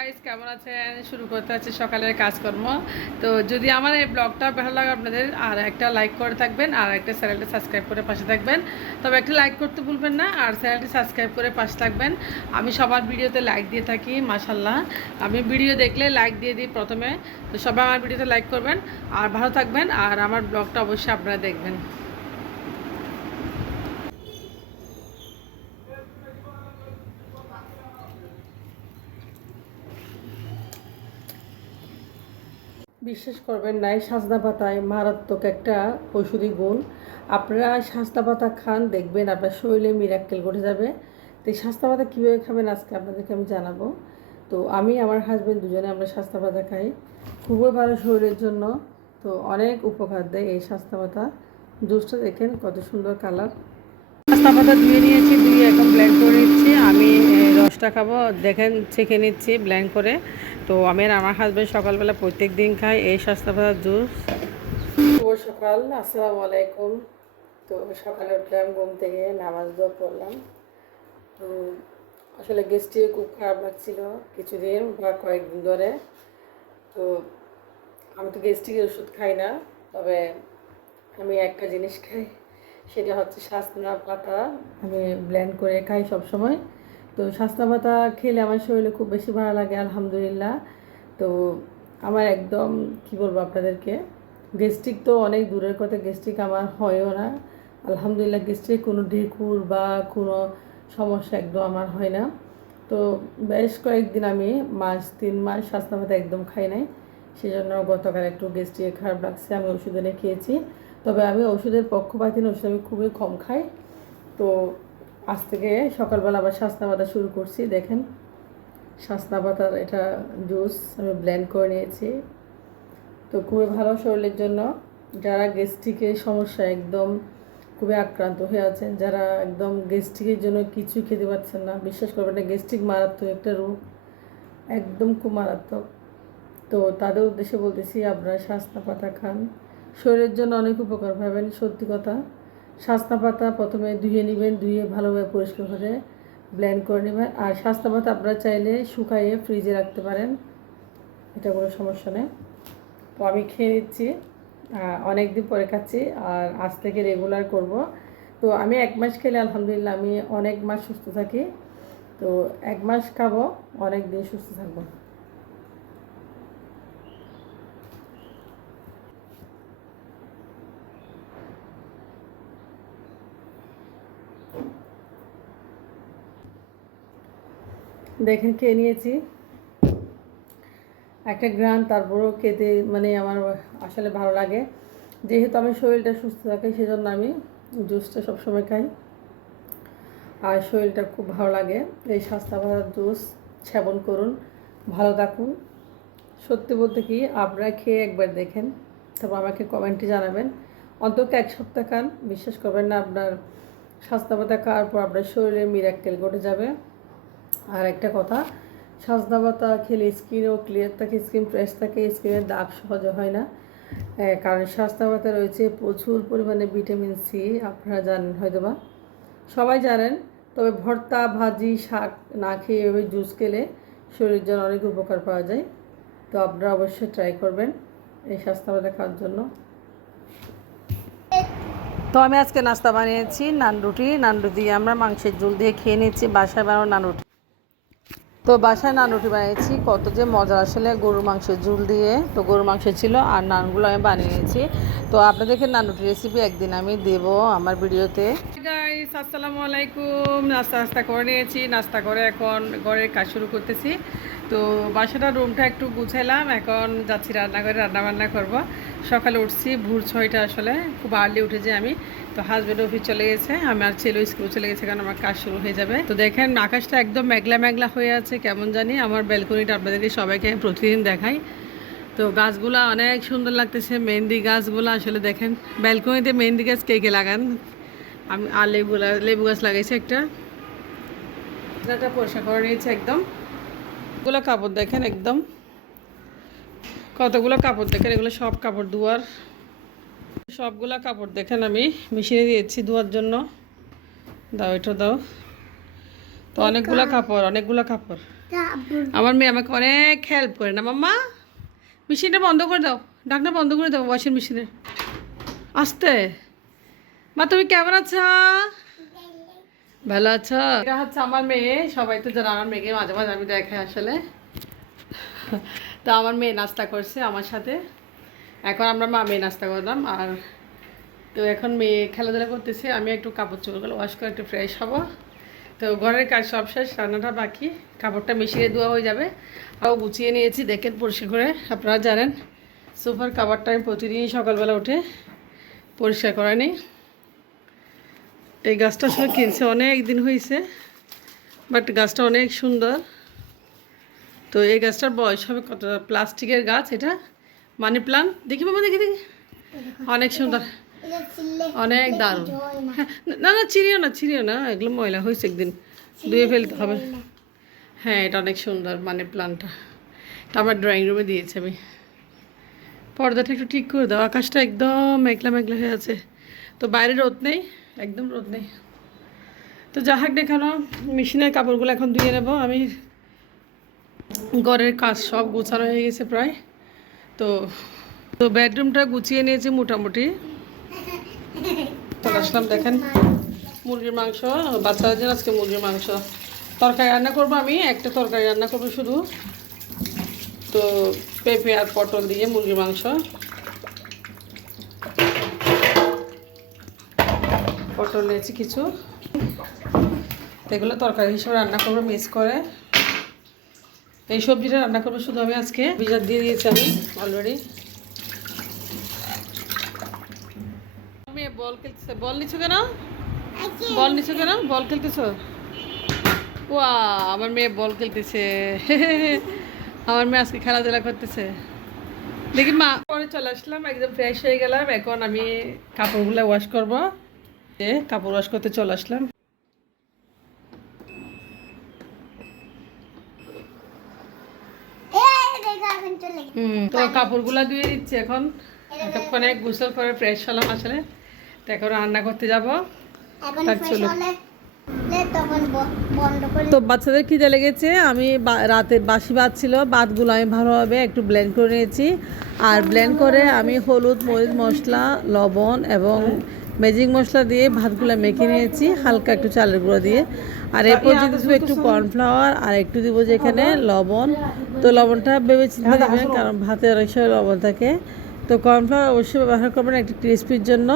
Guys, কেমন আছেন? শুরু করতে আছে সকালের কাজকর্ম। তো যদি আমার এই ব্লগটা ভালো লাগে আপনাদের, আর একটা লাইক করে থাকবেন, আর একটা চ্যানেলটা সাবস্ক্রাইব করে পাশে থাকবেন। তবে একটা লাইক করতে ভুলবেন না, আর চ্যানেলটি সাবস্ক্রাইব করে পাশে থাকবেন। আমি সবার ভিডিওতে লাইক দিয়ে থাকি, মাশাল্লাহ। আমি ভিডিও দেখলে লাইক দিয়ে দিই প্রথমে। তো সবাই আমার ভিডিওতে লাইক করবেন, আর ভালো থাকবেন, আর আমার ব্লগটা অবশ্যই আপনারা দেখবেন। বিশ্বাস করবেন না, এই সজনা পাতায় মারাত্মক একটা ঔষধি গুণ। আপনারা সজনা পাতা খান, দেখবেন আপনার শরীরে মিরাক্কেল ঘটে যাবে। তো এই সজনা পাতা কীভাবে খাবেন আজকে আপনাদেরকে আমি জানাবো। তো আমি আমার হাজব্যান্ড দুজনে আমরা সজনা পাতা খাই, খুবই ভালো শরীরের জন্য। তো অনেক উপকার দেয় এই সজনা পাতা। জুসটা দেখেন কত সুন্দর কালার। সজনা পাতা ধুয়ে নিয়েছি, ধুয়ে এখন ব্লেন্ড করে নিচ্ছি। আমি রসটা খাবো, দেখেন ছেঁকে নিচ্ছি ব্লেন্ড করে। তো আমি আর আমার হাজব্যান্ড সকালবেলা প্রত্যেক দিন খাই এই সজনা পাতার জুস। শুভ সকাল, আসসালামু আলাইকুম। তো সকালে উঠলাম, ঘুম থেকে নামাজ দোয়া পড়লাম। তো আসলে গ্যাস্ট্রিক খুব খারাপ লাগছিল কিছুদিন বা কয়েকদিন ধরে। তো আমি তো গ্যাস্ট্রিকের ওষুধ খাই না, তবে আমি একটা জিনিস খাই, সেটা হচ্ছে সজনা পাতা। আমি ব্লেন্ড করে খাই সব সময়। তো সজনা পাতা খেলে আমার শরীরে খুব বেশি ভালো লাগে, আলহামদুলিল্লাহ। তো আমার একদম কি বলবো আপনাদেরকে, গ্যাস্ট্রিক তো অনেক দূরের কথা, গ্যাস্ট্রিক আমার হয়ও না, আলহামদুলিল্লাহ। গ্যাস্ট্রিক কোনো ঢেকুর বা কোনো সমস্যা একদম আমার হয় না। তো বেশ কয়েকদিন আমি 3 মাস সজনা পাতা একদম খাই নাই, সেই জন্য গতকাল একটু গ্যাস্ট্রিক খারাপ লাগছে, আমি ওষুধ এনে খেয়েছি। তবে আমি ওষুধের পক্ষপাতী না, ওষুধ আমি খুবই কম খাই। তো আজ থেকে সকালবেলা আবার সজনা পাতা শুরু করছি। দেখেন সজনা পাতার এটা জুস আমি ব্লেন্ড করে নিয়েছি। তো খুবই ভালো শরীরের জন্য। যারা গ্যাস্ট্রিকের সমস্যা একদম খুবই আক্রান্ত হয়ে আছেন, যারা একদম গ্যাস্ট্রিকের জন্য কিছু খেতে পারছেন না, বিশ্বাস করবেন না, গ্যাস্ট্রিক মারাত্মক একটা রোগ, একদম খুব মারাত্মক। তো তাদের উদ্দেশ্যে বলতেছি, আপনারা সজনা পাতা খান, শরীরের জন্য অনেক উপকার পাবেন। সত্যি কথা, সজনা পাতা প্রথমে ধুয়ে নেবেন, ধুয়ে ভালোভাবে পরিষ্কার করে ব্লেন্ড করে নেবেন। আর সজনা পাতা আপনারা চাইলে শুকাইয়ে ফ্রিজে রাখতে পারেন, এটা কোনো সমস্যা নেই। তো আমি খেয়ে নিচ্ছি, অনেক দিন পরে খাচ্ছি, আর আজ থেকে রেগুলার করব। তো আমি 1 মাস খেলে আলহামদুলিল্লাহ আমি অনেক মাস সুস্থ থাকি। তো 1 মাস খাবো, অনেক দিন সুস্থ থাকবো। দেখেন খেয়ে নিয়েছি একটা গ্রান, তারপরেও খেতে মানে আমার আসলে ভালো লাগে। যেহেতু আমার শরীরটা সুস্থ থাকে, সেজন্য আমি জুসটা সবসময় খাই, আর শরীরটা খুব ভালো লাগে। এই সজনা পাতার জুস সেবন করুন, ভালো থাকুন। সত্যি বলতে কি, আপনারা খেয়ে একবার দেখেন, তারপর আমাকে কমেন্টে জানাবেন। অন্তত 1 সপ্তাহ খান, বিশ্বাস করবেন না, আপনার সজনা পাতা খাওয়ার পর আপনার শরীরে মিরাক্কেল ঘটে যাবে। আর একটা কথা, সজনা পাতা খেলে স্কিনও ক্লিয়ার থাকে, স্কিন ফ্রেশ থাকে, স্কিনের দাগ সহজে হয় না। কারণ সজনা পাতা রয়েছে প্রচুর পরিমাণে ভিটামিন সি, আপনারা জানেন হয়তো বা, সবাই জানেন। তবে ভর্তা, ভাজি, শাক না খেয়ে এভাবে জুস খেলে শরীরের জন্য অনেক উপকার পাওয়া যায়। তো আপনারা অবশ্যই ট্রাই করবেন এই সজনা পাতা খাওয়ার জন্য। তো আমি আজকে নাস্তা বানিয়েছি নান রুটি আমরা মাংসের ঝোল দিয়ে খেয়ে নিচ্ছি, বাসায় বানানো নান রুটি। তো বাসায় নান রুটি বানিয়েছি, কত যে মজা আসলে, গরুর মাংসের ঝোল দিয়ে। তো গরুর মাংস ছিল, আর নানগুলো আমি বানিয়ে নিয়েছি। তো আপনাদেরকে নান রুটি রেসিপি একদিন আমি দেব আমার ভিডিওতে। গাইস, আসসালামু আলাইকুম। নাস্তা করে নিয়েছি, নাস্তা করে এখন ঘরের কাজ শুরু করতেছি। তো বাসাটা রুমটা একটু গুছাইলাম, এখন যাচ্ছি রান্নাঘরে রান্নাবান্না করব। সকালে উঠছি ভোর 6টা, আসলে খুব আর্লি উঠেছি আমি। তো হাজব্যান্ড অফিস চলে গেছে, আমি আর ছেলে স্কুল চলে গেছে, কারণ আমার কাজ শুরু হয়ে যাবে। তো দেখেন আকাশটা একদম মেঘলা মেঘলা হয়ে আছে, কেমন জানি। আমার ব্যালকনিটা আপনাদেরকে সবাইকে আমি প্রতিদিন দেখাই। তো গাছগুলো অনেক সুন্দর লাগতেছে, মেহেন্দি গাছগুলো আসলে দেখেন। ব্যালকনিতে মেহেন্দি গাছ কে কে লাগান? আমি আর লেবু গাছ লাগাইছি একটা। এটা পরিষ্কার করে নিয়েছি একদম। এগুলো কাপড় দেখেন, একদম কতগুলো কাপড় দেখেন, এগুলো সব কাপড় ধোয়ার। সবগুলা কাপড় দেখেন আমি মেশিনে দিয়েছি ধোয়ার জন্য। দাও, এটা দাও। তো অনেকগুলো কাপড়, অনেকগুলো কাপড়। আমার মেয়ে আমাকে অনেক হেল্প করে না মাম্মা। মেশিনটা বন্ধ করে দাও, ঢাকনা বন্ধ করে দাও ওয়াশিং মেশিনের। আস্তে। মা তুমি কেমন আছো? ভালো আছো? এটা হচ্ছে আমার মেয়ে। সবাই তো যারা আমার মেয়েকে মাঝে মাঝে আমি দেখাই আসলে। তো আমার মেয়ে নাস্তা করছে আমার সাথে। এখন আমরা মা মেয়ে নাস্তা করলাম। আর তো এখন মেয়ে খেলাধুলা করতেছে, আমি একটু কাপড় চোপড়গুলো ওয়াশ করে একটু ফ্রেশ হবো। তো ঘরের কাজ সব শেষ, রান্নাটা বাকি, কাপড়টা মেশিনে ধোয়া হয়ে যাবে। আরও গুছিয়ে নিয়েছি দেখেন পরিষ্কার করে। আপনারা জানেন সোফার কাভারটা আমি প্রতিদিনই সকালবেলা উঠে পরিষ্কার করে নিই। এই গাছটা আসলে কিনছে অনেক দিন হয়েছে, বাট গাছটা অনেক সুন্দর। তো এই গাছটার বয়স হবে কত, প্লাস্টিকের গাছ এটা, মানি প্লান্ট। দেখি বাবা, দেখি দেখি, অনেক সুন্দর, অনেক দারুণ। হ্যাঁ, না না ছিঁড়িও না, এগুলো ময়লা হয়েছে, একদিন ধুয়ে ফেলতে হবে। হ্যাঁ, এটা অনেক সুন্দর মানি প্লান্টটা। এটা আমার ড্রয়িং রুমে দিয়েছি আমি। পর্দাটা একটু ঠিক করে দাও, আকাশটা একদম মেঘলা মেঘলা হয়ে আছে। তো বাইরে রোদ নেই, একদম রোদ নেই। তো যা হোক দেখানো, মেশিনের কাপড়গুলো এখন ধুয়ে নেবো আমি। ঘরের কাজ সব গোছানো হয়ে গেছে প্রায়। তো তো বেডরুমটা গুছিয়ে নিয়েছি মোটামুটি। চলে আসলাম দেখেন মুরগির মাংস, বাচ্চাদের জন্য আজকে মুরগির মাংস। তরকারি রান্না করবো আমি, একটা তরকারি রান্না করবো শুধু। তো পেঁপে আর পটল দিয়ে মুরগির মাংস। পটল নিয়েছি কিছু, এগুলো তরকারি হিসেবে রান্না করবো মিক্স করে। এই সবজিটা রান্না করবো শুধু আমি আজকে। ভিজার দিয়ে দিয়েছি আমি অলরেডি। বল খেলতেছে, বল নিচ্ছ কেন? বল নিচ্ছ কেন? বল খেলতেছো? ওয়া, আমার মেয়ে বল খেলতেছে। আমার মেয়ে আজকে খেলাধুলা করতেছে। দেখি মা, পরে চলে আসলাম, একদম ফ্রেশ হয়ে গেলাম। এখন আমি কাপড়গুলো ওয়াশ করবো। কাপড় ওয়াশ করতে চলে আসলাম। তো কাপড়গুলা ধুয়ে দিচ্ছি এখন। এতক্ষণে গোসল করে ফ্রেশ হলাম আসলে। তো এখন রান্না করতে যাবো। চলো। তো বাচ্চাদের খিদে লেগেছে, আমি রাতে বাসি ভাত ছিল, ভাতগুলো আমি ভালোভাবে একটু ব্লেন্ড করে নিয়েছি। আর ব্লেন্ড করে আমি হলুদ, মরিচ, মশলা, লবণ এবং ম্যাজিক মশলা দিয়ে ভাতগুলো মেখে নিয়েছি, হালকা একটু চালের গুঁড়ো দিয়ে। আর এরপর দিয়ে দেবো একটু কর্নফ্লাওয়ার, আর একটু দিব যেখানে লবণ। তো লবণটা ভেবে চিন্তে দেবেন, কারণ ভাতে অনেক সময় লবণ থাকে। তো কর্নফ্লাওয়ার অবশ্যই ব্যবহার করবেন একটু ক্রিস্পির জন্য।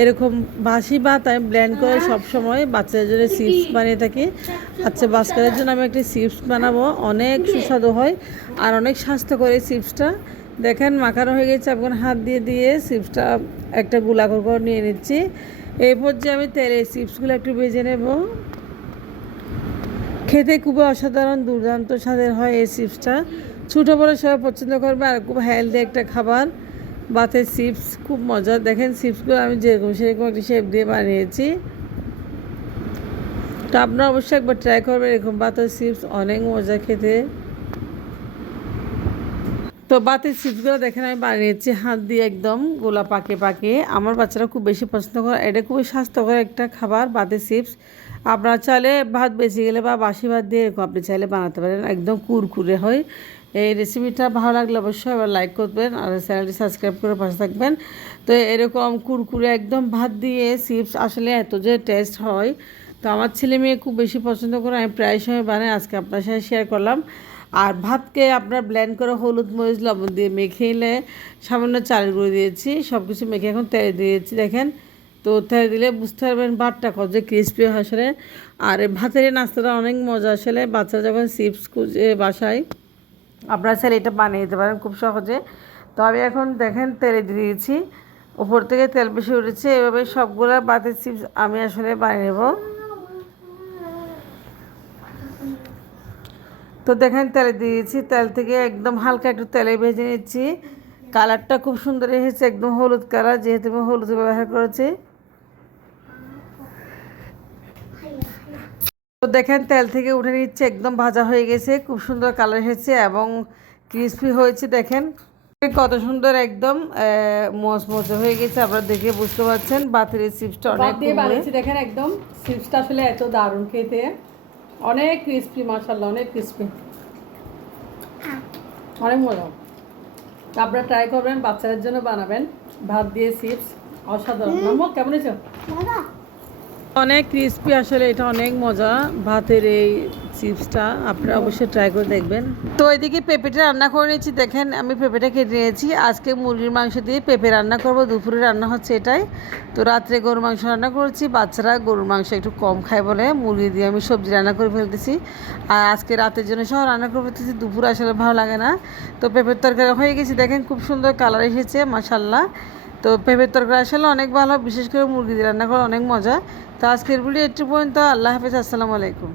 এরকম বাসি ভাত আমি ব্লেন্ড করে সবসময় বাচ্চাদের জন্য চিপস বানিয়ে থাকি। আচ্ছা, বাচ্চাদের জন্য আমি একটা চিপস বানাবো, অনেক সুস্বাদু হয় আর অনেক স্বাস্থ্যকর এই চিপসটা। দেখেন মাখানো হয়ে গেছে, এখন হাত দিয়ে দিয়ে চিপসটা একটা গোলাকার করে নিয়ে নিচ্ছি। এরপর যে আমি তেলে চিপসগুলো একটু ভেজে নেব। খেতে খুবই অসাধারণ দুর্দান্ত স্বাদের হয় এই চিপসটা। ছোটো বড়ো সবাই পছন্দ করবে, আর খুব হেলদি একটা খাবার ভাতের চিপস, খুব মজা। দেখেন চিপসগুলো আমি যেরকম সেরকম একটা শেপ দিয়ে বানিয়েছি। তো আপনারা অবশ্যই একবার ট্রাই করবেন, এরকম ভাতের চিপস অনেক মজা খেতে। তো ভাতের চিপসগুলো দেখেন আমি বানিয়েছি হাত দিয়ে একদম গোলা পাকে পাকে। আমার বাচ্চারা খুব বেশি পছন্দ করে, এটা খুবই স্বাস্থ্যকর একটা খাবার ভাতের চিপস। আপনারা চাইলে ভাত বেঁচে গেলে বা বাসি ভাত দিয়ে এরকম আপনি চাইলে বানাতে পারেন, একদম কুরকুরে হয়। এই রেসিপিটা ভালো লাগলে অবশ্যই আবার লাইক করবেন আর চ্যানেলটি সাবস্ক্রাইব করে পাশে থাকবেন। তো এরকম কুরকুরে একদম ভাত দিয়ে চিপস আসলে এত যে টেস্ট হয়, তো আমার ছেলে মেয়ে খুব বেশি পছন্দ করে, আমি প্রায় সময় বানাই, আজকে আপনার সাথে শেয়ার করলাম। আর ভাতকে আপনার ব্লেন্ড করে হলুদ, মরিচ, লবণ দিয়ে মেখে নিলে, সামান্য চালের গুঁড়ো দিয়েছি, সব কিছু মেখে এখন তেলে দিয়েছি দেখেন। তো তেলে দিলে বুঝতে পারবেন ভাতটা কত যে ক্রিস্পি হয় আসলে। আর ভাতের নাস্তাটা অনেক মজা আসলে। বাচ্চারা যখন চিপস খুঁজে বাসায়, আপনারা চাইলে এটা বানিয়ে দিতে পারেন খুব সহজে। তো আমি এখন দেখেন তেলে দিয়েছি, উপর থেকে তেল বেশি উঠেছে। এভাবে সবগুলো ভাতের চিপস আমি আসলে বানিয়ে নেব। তো দেখেন তেলে দিয়েছি, তেল থেকে একদম হালকা একটু তেলে ভেজে নিচ্ছি। কালারটা খুব সুন্দর এসেছে, একদম হলুদ কালার, যেহেতু আমি হলুদ ব্যবহার করেছি। তো দেখেন তেল থেকে উঠে নিচ্ছে, একদম ভাজা হয়ে গেছে, খুব সুন্দর কালার এসেছে এবং ক্রিসপি হয়েছে। দেখেন কত সুন্দর একদম মচমচে হয়ে গেছে, আপনারা দেখে বুঝতে পারছেন। ভাতের এই চিপসটা অনেক দিয়ে বানিয়েছি দেখেন, একদম চিপসটা আসলে এত দারুণ খেতে, অনেক ক্রিসপি, মাশাআল্লাহ অনেক ক্রিসপি। অনেক মজা। তা আপনারা ট্রাই করবেন, বাচ্চাদের জন্য বানাবেন। ভাত দিয়ে চিপস অসাধারণ। মাম্মা কেমন হয়েছে? অনেক ক্রিস্পি, আসলে এটা অনেক মজা ভাতের এই চিপসটা, আপনারা অবশ্যই ট্রাই করে দেখবেন। তো এদিকে পেঁপেটা রান্না করে নিয়েছি, দেখেন আমি পেঁপেটা কেটে নিয়েছি। আজকে মুরগির মাংস দিয়ে পেঁপে রান্না করব, দুপুরে রান্না হচ্ছে এটাই। তো রাত্রে গরুর মাংস রান্না করেছি, বাচ্চারা গরুর মাংস একটু কম খায় বলে মুরগি দিয়ে আমি সবজি রান্না করে ফেলতেছি। আর আজকে রাতের জন্য সব রান্না করে ফেলতেছি, দুপুরে আসলে ভালো লাগে না। তো পেঁপের তরকারি হয়ে গেছে, দেখেন খুব সুন্দর কালার এসেছে মাশাল্লাহ। তো পেঁপের তরকারি আসলে অনেক ভালো, বিশেষ করে মুরগি দিয়ে রান্না করা অনেক মজা। তো আজকের ভিডিও একটু পর্যন্ত। আল্লাহ হাফেজ, আসসালামু আলাইকুম।